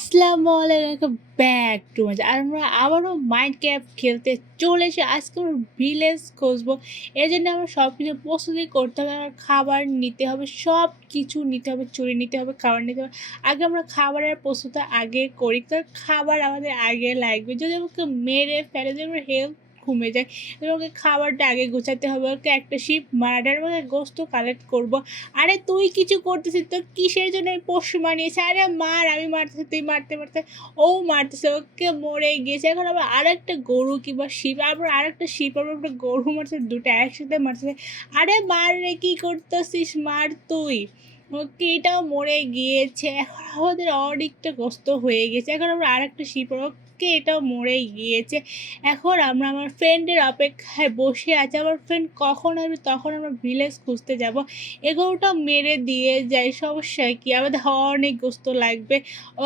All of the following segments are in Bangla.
আসসালামু আলাইকুম ব্যাক টু মাই আর আমরা আবারও মাইনক্রাফট খেলতে চলে এসে আজকে আমরা ভিলেজ খুঁজবো। এর জন্য আমরা সব কিছু প্রস্তুতি করতে হবে, আমার খাবার নিতে হবে, সব কিছু নিতে হবে, চুরি নিতে হবে, খাবার নিতে হবে। আগে আমরা খাবারের প্রস্তুতি আগে করি, তো খাবার আমাদের আগে লাগবে। যদি আমাকে মেরে ফেলে যদি আমার হেলথ কমে যায়, ওকে খাবারটা আগে গোছাতে হবে। ওকে একটা শিপ মার্ডার মানে গোস্ত কালেক্ট করবো। আরে তুই কিছু করতেছিস তো কিসের জন্য এই পশু বানিয়েছে? আরে মার, আমি মারতেছি, তুই মারতে মারতে ও মারতেছে, ওকে মরে গিয়েছে। এখন আবার আরেকটা গরু কিংবা শিপ, আবার আরেকটা শিপ, আবার একটা গরু মারছে, দুটো একসাথে মারছে। আরে মার রে, কি করতেছিস? মার তুই। ওকে, এটাও মরে গিয়েছে। এখন আমাদের অনেকটা কষ্ট হয়ে গেছে। এখন আমরা আরেকটা শিপ, ওকে এটাও মরে গিয়েছে। এখন আমরা আমার ফ্রেন্ডের অপেক্ষায় বসে আছি, আমার ফ্রেন্ড কখন আসবে তখন আমরা ভিলেজ খুঁজতে যাব। এগোটা মেরে দিয়ে যাই, সমস্যা কি? আমাদের অনেক গোস্ত লাগবে।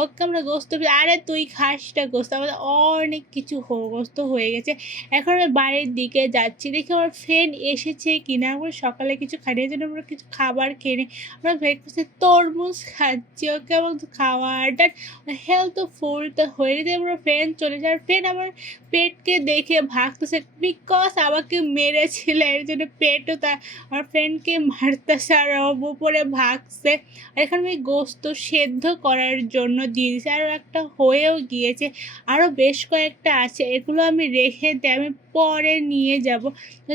ওকে আমরা গোস্ত, আরে তুই খাসটা গোস্ত, আমাদের অনেক কিছু গোস্ত হয়ে গেছে। এখন আমি বাড়ির দিকে যাচ্ছি, দেখি আমার ফ্রেন্ড এসেছে কিনা। আমরা সকালে কিছু খাইয়ে জন্য আমরা কিছু খাবার খেয়ে নিই। আমরা ব্রেকফাস্টে তরমুজ খাচ্ছি। ওকে এবং খাওয়াটা হেলথ ফুলটা হয়ে গেছে। আমরা ফ্রেন্ড চলে যায়, ফ্রেন্ড আমার পেটকে দেখে ভাগতেছে, বিকজ আমাকে মেরেছিল, এর জন্য পেটও তার আমার ফ্রেন্ডকে মারতেছে আর উপরে ভাগছে। আর এখানে আমি গোস্ত সেদ্ধ করার জন্য দিয়ে দিয়েছি, আরও একটা হয়েও গিয়েছে, আরও বেশ কয়েকটা আছে। এগুলো আমি রেখে দিয়ে আমি পরে নিয়ে যাব।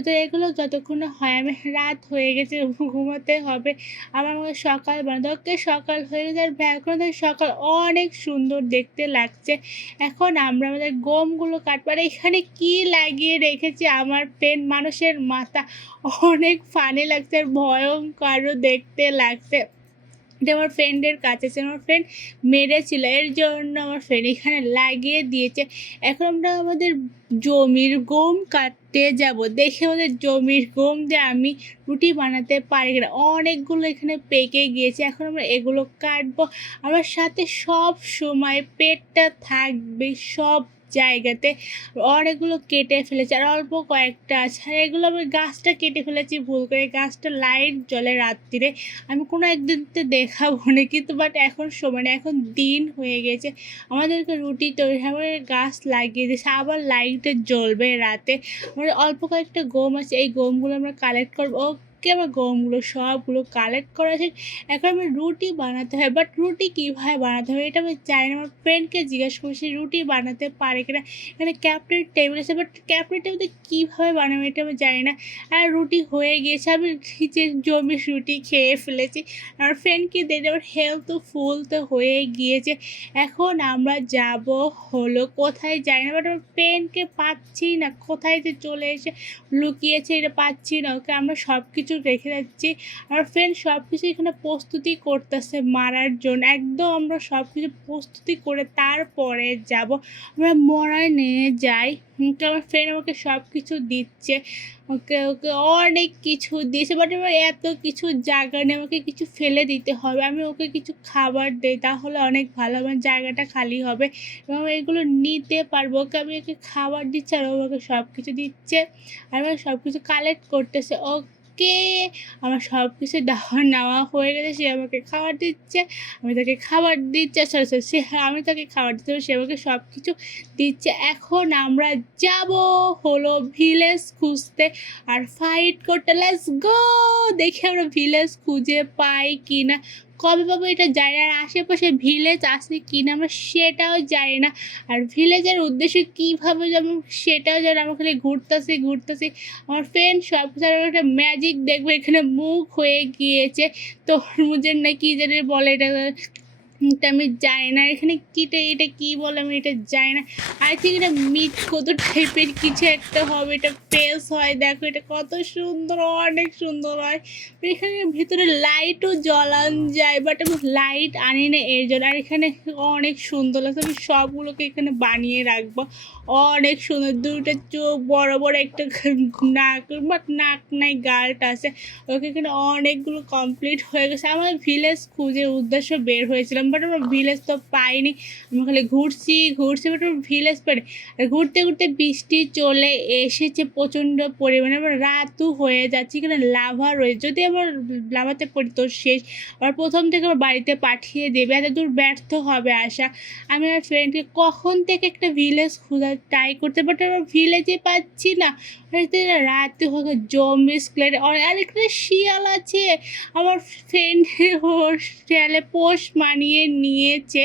তো এগুলো যতক্ষণ হয়, আমি রাত হয়ে গেছে, ঘুমাতে হবে। আমার মনে হয় সকাল বাঁধবকে সকাল হয়ে গেছে। আর এখন সকাল অনেক সুন্দর দেখতে লাগছে। এখন আমরা আমাদের গমগুলো কাটবো। আর এখানে কি লাগিয়ে রেখেছি আমার পেন, মানুষের মাথা, অনেক ফানি লাগছে আর ভয়ঙ্করও দেখতে লাগছে। এটা আমার ফ্রেন্ডের কাছে ছিল, আমার ফ্রেন্ড মেরেছিল, এর জন্য আমার ফ্রেন্ড এখানে লাগিয়ে দিয়েছে। এখন আমরা আমাদের জমির গম কাটতে যাব, দেখে আমাদের জমির গম দিয়ে আমি রুটি বানাতে পারি কিনা। অনেকগুলো এখানে পেকে গিয়েছে, এখন আমরা এগুলো কাটবো। আমার সাথে সব সময় পেটটা থাকবে সব জায়গাতে। অনেকগুলো কেটে ফেলেছি আর অল্প কয়েকটা আছে। আর এগুলো আমি গাছটা কেটে ফেলেছি ভুল করে, গাছটা লাইট জ্বলে রাত্রিরে, আমি কোনো একদিনতে দেখাবো না, কিন্তু বাট এখন সময় না, এখন দিন হয়ে গেছে। আমাদেরকে রুটি তৈরি, আমাদের গাছ লাগিয়ে দিয়েছে, আবার লাইটে জ্বলবে রাতে। আমাদের অল্প কয়েকটা গম আছে, এই গমগুলো আমরা কালেক্ট করবো। ওকে, আমার গমগুলো সবগুলো কালেক্ট করা আছে। এখন আমি রুটি বানাতে হয়, বাট রুটি কীভাবে বানাতে হবে এটা আমি জানি না। আমার ফ্রেন্ডকে জিজ্ঞেস করছি রুটি বানাতে পারে কিনা। এখানে ক্যাপ্টেন টেবিল আছে, বাট ক্যাপ্টেন টেবিলতে কীভাবে বানাবো এটা আমি জানি না। আর রুটি হয়ে গিয়েছে, আমি নিচে জমির রুটি খেয়ে ফেলেছি। আমার ফ্রেন্ডকে দিয়ে আমার হেলথ তো ফুল তো হয়ে গিয়েছে। এখন আমরা যাব হলো কোথায় যাই না, বাট আমার ফ্রেন্ডকে পাচ্ছি না, কোথায় যে চলে এসে লুকিয়েছে এটা পাচ্ছি না। ওকে আমরা সব কিছু রেখে যাচ্ছি, আমার ফ্রেন্ড সব কিছু এখানে প্রস্তুতি করতেছে মারার জন্য। একদম আমরা সব কিছু প্রস্তুতি করে তারপরে যাব, আমরা মরায় নিয়ে যাই। আমার ফ্রেন্ড আমাকে সব কিছু দিচ্ছে, ওকে ওকে অনেক কিছু দিয়েছে, বাট এবার এত কিছু জায়গা নেই, আমাকে কিছু ফেলে দিতে হবে। আমি ওকে কিছু খাবার দিই, তাহলে অনেক ভালো, আমার জায়গাটা খালি হবে এবং এগুলো নিতে পারবো। ওকে আমি ওকে খাবার দিচ্ছি আর আমাকে সব কিছু দিচ্ছে আর আমাকে সব কিছু কালেক্ট করতেছে। ওকে, আমার সব কিছু নেওয়া হয়ে গেছে, সে আমাকে খাবার দিচ্ছে, আমি তাকে খাবার দিচ্ছি, সরি সরি সে আমি তাকে খাবার দিতে হবে, সে আমাকে সব কিছু দিচ্ছে। এখন আমরা যাব হলো ভিলেজ খুঁজতে আর ফাইট করতে। লেটস গো, দেখি আমরা ভিলেজ খুঁজে পাই কি না, কবে পাবো এটা জানি না। আর আশেপাশে ভিলেজ আছে কি না আমরা সেটাও জানি না। আর ভিলেজের উদ্দেশ্যে কীভাবে যাবো সেটাও জানি না। আমরা খালি ঘুরতেছি ঘুরতেছি। আমার ফ্রেন্ড সব একটা ম্যাজিক দেখবে, এখানে মুখ হয়ে গিয়েছে তরমুজের না কি জানি বলে এটা, এটা আমি জানি না। এখানে কিটা এটা কী বলে আমি এটা জানি না। আই থিঙ্ক এটা মিট কত টাইপের কিছু একটা হবে, এটা ফেস হয়, দেখো এটা কত সুন্দর, অনেক সুন্দর হয়। এখানে ভিতরে লাইটও জ্বলান যায়, বাট আমি লাইট আনি না এর জন্য। আর এখানে অনেক সুন্দর লাগছে, আমি সবগুলোকে এখানে বানিয়ে রাখবো। অনেক সুন্দর, দুটো চোখ বড় বড়, একটা নাক, বাট নাক নাই, গালটা আছে। ওকে এখানে অনেকগুলো কমপ্লিট হয়ে গেছে। আমার ভিলেজ খুঁজে উদ্দেশ্য বের হয়েছিলাম, বাট আমরা ভিলেজ তো পাইনি। আমি খালি ঘুরছি বাট আমরা ভিলেজ পাইনি। আর ঘুরতে ঘুরতে বৃষ্টি চলে এসেছে প্রচণ্ড পরিমাণে। আবার রাতও হয়ে যাচ্ছে, এখানে লাভা রয়েছে। যদি আবার লাভাতে পড়ি তো শেষ। আবার প্রথম থেকে আমার বাড়িতে পাঠিয়ে দেবে, এত দূর ব্যর্থ হবে আসা। আমি আর ফ্রেন্ডকে কখন থেকে একটা ভিলেজ খোঁজার ট্রাই করতে, বাট আমরা ভিলেজে পাচ্ছি না। রাতে হবে জম্বি স্কেলেটন, আর একটা শিয়াল আছে। আমার ফ্রেন্ড শিয়ালে পোষ মানিয়ে নিয়েছে।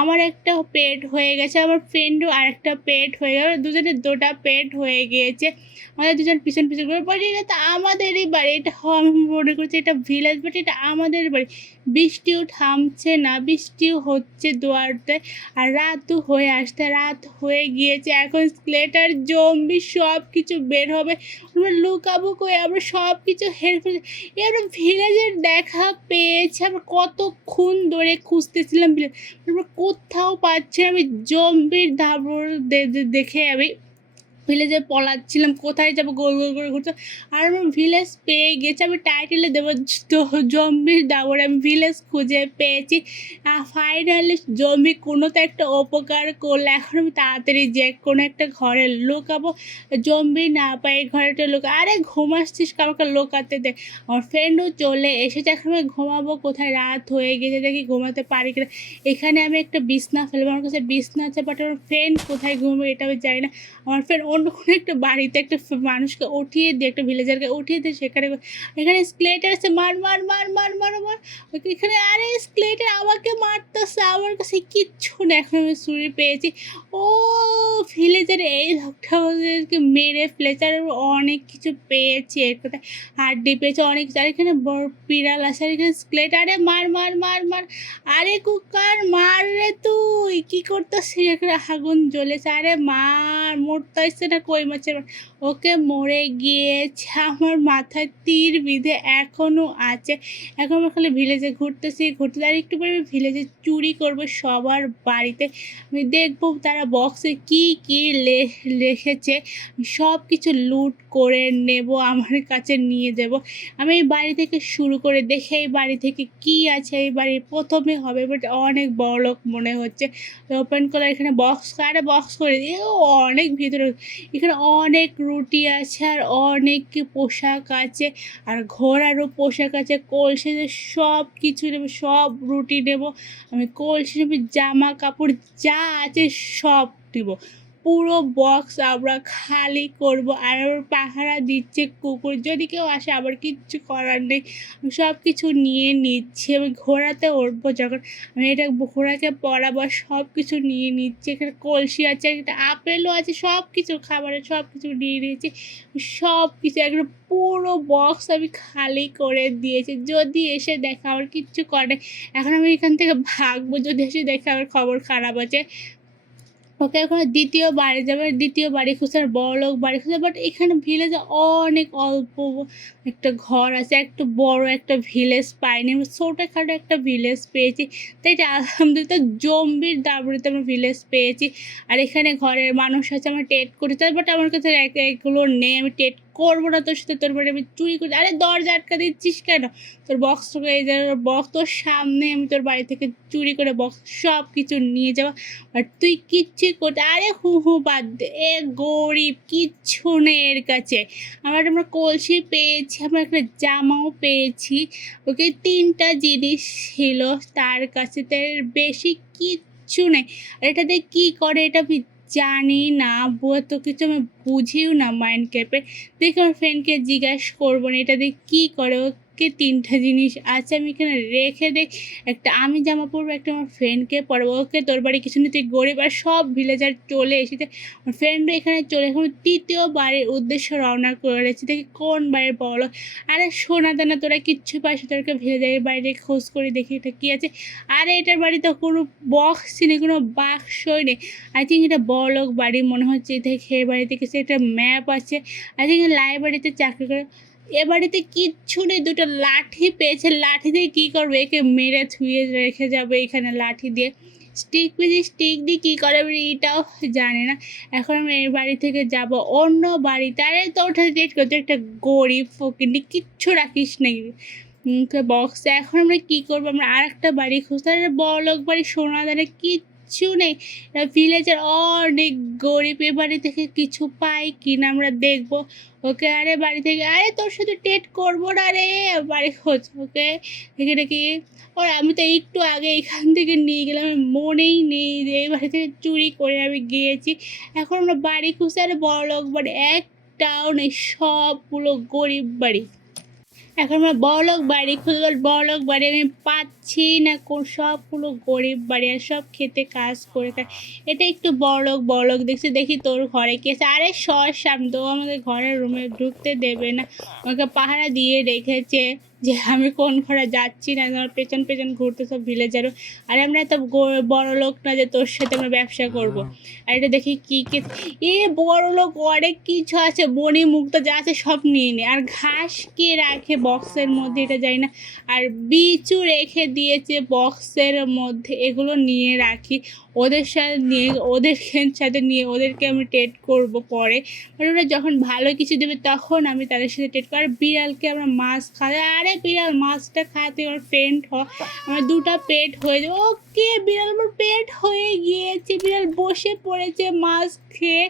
আমার একটা পেট হয়ে গেছে, আমার ফ্রেন্ডও আর একটা পেট হয়ে গেল, দুজনের দুটা পেট হয়ে গিয়েছে। আমাদের দুজন পিছন পিছন করে বলি, এটা তো আমাদেরই বাড়ি। এটা আমি মনে করছি এটা ভিলেজ, বাট এটা আমাদের বাড়ি। বৃষ্টিও থামছে না, বৃষ্টিও হচ্ছে দুয়ারতে, আর রাতও হয়ে আসতে রাত হয়ে গিয়েছে। এখন স্কেলেটন জম্বি সব কিছু বের হবে, আমরা লুকাবো কই? আমরা সব কিছু হেরে ফেলে এবার ভিলেজের দেখা পেয়েছে। আমরা কতক্ষণ ধরে খুঁজতেছিলাম ভিলেজ, আমরা কোথাও পাচ্ছি না। আমি জম্বির দাবড় দেখে আমি ভিলেজে পলাচ্ছিলাম, কোথায় যাবো গোল গোল করে ঘুরতে। আর আমি ভিলেজ পেয়ে গেছি, আমি টাইটেলে দেবো তো জম্বির দাবড়ে আমি ভিলেজ খুঁজে পেয়েছি। ফাইনালি জম্বি কোনো তো একটা উপকার করলে। এখন আমি তাড়াতাড়ি যে কোনো একটা ঘরে লুকাবো, জম্বি না পাই ঘরেটা লুকা। আরে ঘুমাচ্ছিস, কাউকে লুকাতে দে। আমার ফ্রেন্ডও চলে এসেছে, এখন আমি ঘুমাবো কোথায়? রাত হয়ে গেছে, দেখি ঘুমাতে পারি কিনা। এখানে আমি একটা বিছনা ফেলবো, আমার কাছে বিছনা আছে, বাট আমার ফ্রেন্ড কোথায় ঘুমবে এটা আমি জানি না। আমার ফ্রেন্ড অন্য কোনো একটা বাড়িতে একটা মানুষকে উঠিয়ে দিয়ে, একটা ভিলেজারকে উঠিয়ে দিয়ে সেখানে। এখানে স্কেলেটন আছে, মার মার মার মার মার মার ওকে এখানে। আরে স্কেলেটন আমাকে মারতেছে, আমার কাছে কিচ্ছু না। এখন আমি ছুরি পেয়েছি। ও ভিলেজার এই লোকটা আমাদেরকে মেরে ফেলেছে, আর অনেক কিছু পেয়েছি। এর কথা হাড্ডি পেয়েছে, অনেক কিছু। আর এখানে বড় বিড়াল আছে, আর এখানে স্কেলেটন। আরে মার মার মার মার, আরে কুকার মার রে, তুই কি করতেছিস? এখানে আগুন জ্বলেছে, আরে মার, মরতেছে না কই মাছের। ওকে মরে গিয়েছে, আমার মাথায় তীর বিঁধে এখনও আছে। এখন আমরা খালি ভিলেজে ঘুরতেছি। আর একটু পরে ভিলেজে চুরি করবো সবার বাড়িতে। আমি দেখবো তারা বক্সে কি কি লিখেছে, সব কিছু লুট করে নেব, আমার কাছে নিয়ে যাব। আমি এই বাড়ি থেকে শুরু করে দেখে এই বাড়ি থেকে কি আছে। এই বাড়ির প্রথমে হবে, বাট অনেক বড়লোক মনে হচ্ছে। ওপেন করে এখানে বক্স, আরে বক্স করে দিয়ে অনেক ভিতরে। এখানে অনেক রুটি আছে, আর অনেক পোশাক আছে, আর ঘোড়ারও পোশাক আছে। কলসি সব কিছু নেবো, সব রুটি নেবো আমি, কলসি নেবো, জামা কাপড় যা আছে সব নেবো। পুরো বক্স আমরা খালি করব। আর পাহারা দিচ্ছে কুকুর, যদি কেউ আসে আবার কিচ্ছু করার নেই। সব কিছু নিয়ে নিচ্ছি। আমি ঘোড়াতে উঠবো যখন, আমি এটা ঘোড়াকে পরাবো, সব কিছু নিয়ে নিচ্ছি। এখানে কলসি আছে, একটা আপেলও আছে, সব কিছু খাবারের সব কিছু নিয়ে নিয়েছি। সব কিছু একদম পুরো বক্স আমি খালি করে দিয়েছি। যদি এসে দেখা আমার কিচ্ছু করে, এখন আমি এখান থেকে ভাগবো। যদি এসে দেখে আমার খবর খারাপ আছে। ওকে এখন দ্বিতীয় বাড়ি যাবে, দ্বিতীয় বাড়ি খুঁজছে, আর বড়লোক বাড়ি খুঁজছে। বাট এখানে ভিলেজে অনেক অল্প একটা ঘর আছে, একটু বড় একটা ভিলেজ পাইনি। আমি ছোটোখাটো একটা ভিলেজ পেয়েছি, তাই এটা আলহামদুলিল্লাহ জম্বির দাবড়িতে আমি ভিলেজ পেয়েছি। আর এখানে ঘরের মানুষ আছে, আমার টেট করতে চাই, বাট আমার কাছে এগুলো নেই। আমি টেট করবো না তোর সাথে, তোর বাড়ি আমি চুরি করি। আরে দরজা আটকা দিচ্ছিস কেন? তোর বক্স, এই যে বক্স তোর সামনে, আমি তোর বাড়ি থেকে চুরি করে বক্স সব কিছু নিয়ে যাওয়া, আর তুই কিচ্ছু করতে। আরে হু হু বাদ দে, এ গরিব, কিচ্ছু নেই এর কাছে। আমরা কলসি পেয়েছি, আমরা একটা জামাও পেয়েছি। ওকে 3টা জিনিস ছিল তার কাছে, তার বেশি কিচ্ছু নেই। আর এটাতে কী করে এটা আমি জানি না, তো কিছু আমি বুঝিও না মাইন্ড ক্যাপে। দেখি আমার ফ্রেন্ডকে জিজ্ঞাসা করবো না এটা দিয়ে কী করে। ওকে 3টা জিনিস আছে, আমি এখানে রেখে দেখ। একটা আমি জামা পরবো, একটা আমার ফ্রেন্ডকে পরবো। ওকে তোর বাড়ি কিছু নেই, তুই গরিব। আর সব ভিলেজার চলে এসেছে, আমার ফ্রেন্ডও এখানে চলে। এখন 3য় বাড়ির উদ্দেশ্য রওনা করেছি, দেখি কোন বাড়ির বলো। আরে সোনা দানা তোরা কিচ্ছু পাস, তোরকে ভিলেজারের বাইরে খোঁজ করে দেখি এটা কী আছে। আরে এটার বাড়িতে কোনো বক্সই নেই, কোনো বাক্সই নেই। আই থিঙ্ক এটা বড়লোক বাড়ি মনে হচ্ছে। দেখে এ বাড়িতে কিছু একটা ম্যাপ আছে। আই থিঙ্ক লাইব্রেরিতে চাকরি করে। এ বাড়িতে কিচ্ছু নেই, 2টা লাঠি পেয়েছে। লাঠি দিয়ে কী করবে? একে মেরে থুয়ে রেখে যাবে এখানে লাঠি দিয়ে। স্টিক পেয়েছি, স্টিক দিয়ে কী করে এটাও জানে না। এখন আমি এই বাড়ি থেকে যাব অন্য বাড়িতে। আরে তো ওটা ডেট করতে, একটা গরিব ফকির, কিচ্ছু রাখিস নাকি। বক্সে। এখন আমরা কী করবো? আমরা আরেকটা বাড়ি খুঁজতে, আরে বড়লোক বাড়ি, সোনা দানা কিচ্ছু নেই। ভিলেজের অনেক গরিব, এ বাড়ি থেকে কিছু পাই কিনা আমরা দেখবো। ওকে, আরে বাড়ি থেকে, আরে তোর সাথে ডেট করবো না রে, বাড়ি খোঁজ। ওকে, এখানে কি ওর, আমি তো একটু আগে এখান থেকে নিয়ে গেলাম, আমার মনেই নেই যে এই বাড়ি থেকে চুরি করে আমি গিয়েছি। এখন আমরা বাড়ি খুঁজছি, আরে বড়লোক বাড়ি একটাও নেই, সবগুলো গরিব বাড়ি। এখন আমরা বড়লোক বাড়ি খুঁজবো, বড়লোক বাড়ি আমি পাচ্ছি না, সবগুলো গরিব বাড়ি আর সব খেতে কাজ করে খায়। এটা একটু বড়লোক দেখছি, দেখি তোর ঘরে কি আছে। আরে সামনে তো আমাদের ঘরের রুমে ঢুকতে দেবে না, আমাকে পাহারা দিয়ে রেখেছে যে আমি কোন ঘরে যাচ্ছি না, আমার পেছন পেছন ঘুরতে সব ভিলেজারও। আর আমরা এত বড়লোক না যে তোর সাথে আমরা ব্যবসা করব। আর এটা দেখি কী কে, বড়লোক অনেক কিছু আছে, মণি মুক্তা যা আছে সব নিয়ে নে। আর ঘাস কে রাখে বক্সের মধ্যে এটা জানি না, আর বিচু রেখে দিয়েছে বক্সের মধ্যে, এগুলো নিয়ে রাখি। ওদের সাথে নিয়ে, ওদেরকে সাথে নিয়ে ওদেরকে আমি ট্রেড করবো পরে, মানে ওরা যখন ভালো কিছু দেবে তখন আমি তাদের সাথে ট্রেড করি। আর বিড়ালকে আমরা মাছ খাওয়াই, আরে বিড়াল মাছটা খাওয়াতে আমার পেন্ট হয়, আমার 2টা পেট হয়ে যাবে। ওকে, বিড়াল আমার পেট হয়ে গিয়েছে, বিড়াল বসে পড়েছে মাছ খেয়ে,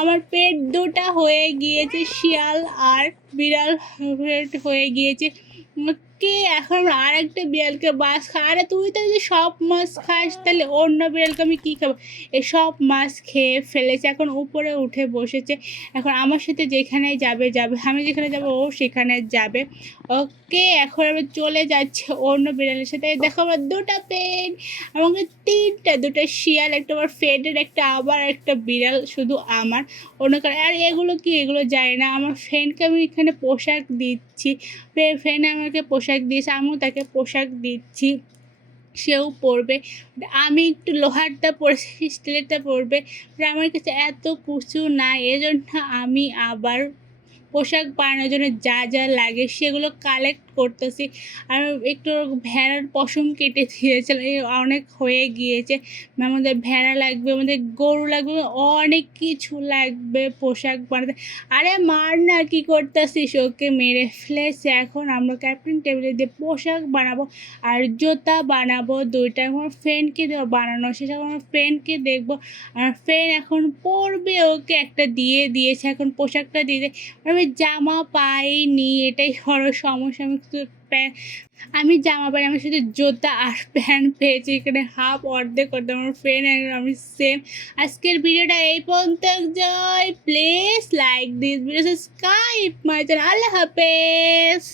আমার পেট 2টা হয়ে গিয়েছে, শিয়াল আর বিড়াল পেট হয়ে গিয়েছে। কে এখন আর একটা বিড়ালকে মাছ খা, আরে তুই তো যদি সব মাছ খাস তাহলে অন্য বিড়ালকে আমি কী খাবো? এসব মাছ খেয়ে ফেলেছে, এখন উপরে উঠে বসেছে। এখন আমার সাথে যেখানে যাবে, আমি যেখানে যাবো ও সেখানে যাবে। ওকে, এখন আমি চলে যাচ্ছে অন্য বিড়ালের সাথে। দেখো আমার 2টা পেন, আমাকে 2টা শিয়াল, একটা আমার ফ্রেন্ডের, একটা আবার একটা বিড়াল, শুধু আমার অন্য কারণ। আর এগুলো কি, এগুলো যায় না। আমার ফ্রেন্ডকে আমি এখানে পোশাক দিচ্ছি, ফ্রেন্ড আমাকে পোশাক দিয়েছে, আমিও তাকে পোশাক দিচ্ছি, সেও পরবে। আমি একটু লোহারটা পরেছি, স্টিলেরটা পরবে। আমার কাছে এত কিছু নাই, এজন্য আমি আবার পোশাক বানানোর জন্য যা যা লাগে সেগুলো কালেক্ট করতেছি। আর একটু ভেড়ার পশম কেটে দিয়েছিলাম, অনেক হয়ে গিয়েছে। আমাদের ভেড়া লাগবে, আমাদের গরু লাগবে, অনেক কিছু লাগবে পোশাক বানাতে। আরে মার না, কী করতেছিস? ওকে মেরে ফেলেছে। এখন আমরা ক্রাফটিং টেবিলে দিয়ে পোশাক বানাবো আর জুতা বানাবো 2টা। আমার ফ্রেন্ডকে দেবো বানানো শেষ, আমার ফ্রেন্ডকে দেখবো, আমার ফ্রেন্ড এখন পরবে। ওকে একটা দিয়ে দিয়েছে, এখন পোশাকটা দিয়ে আমি জামা পাইনি, এটাই বড় সমস্যা। আমি জামা পাই, আমি শুধু জুতা আর প্যান্ট পেয়েছি, এখানে হাফ অর্ধেক করতে আমার ফ্রেন্ড আর আমি সেম। আজকের ভিডিওটা এই পর্যন্ত। জয়, please like this video, subscribe my channel. আল্লাহ হাফেজ।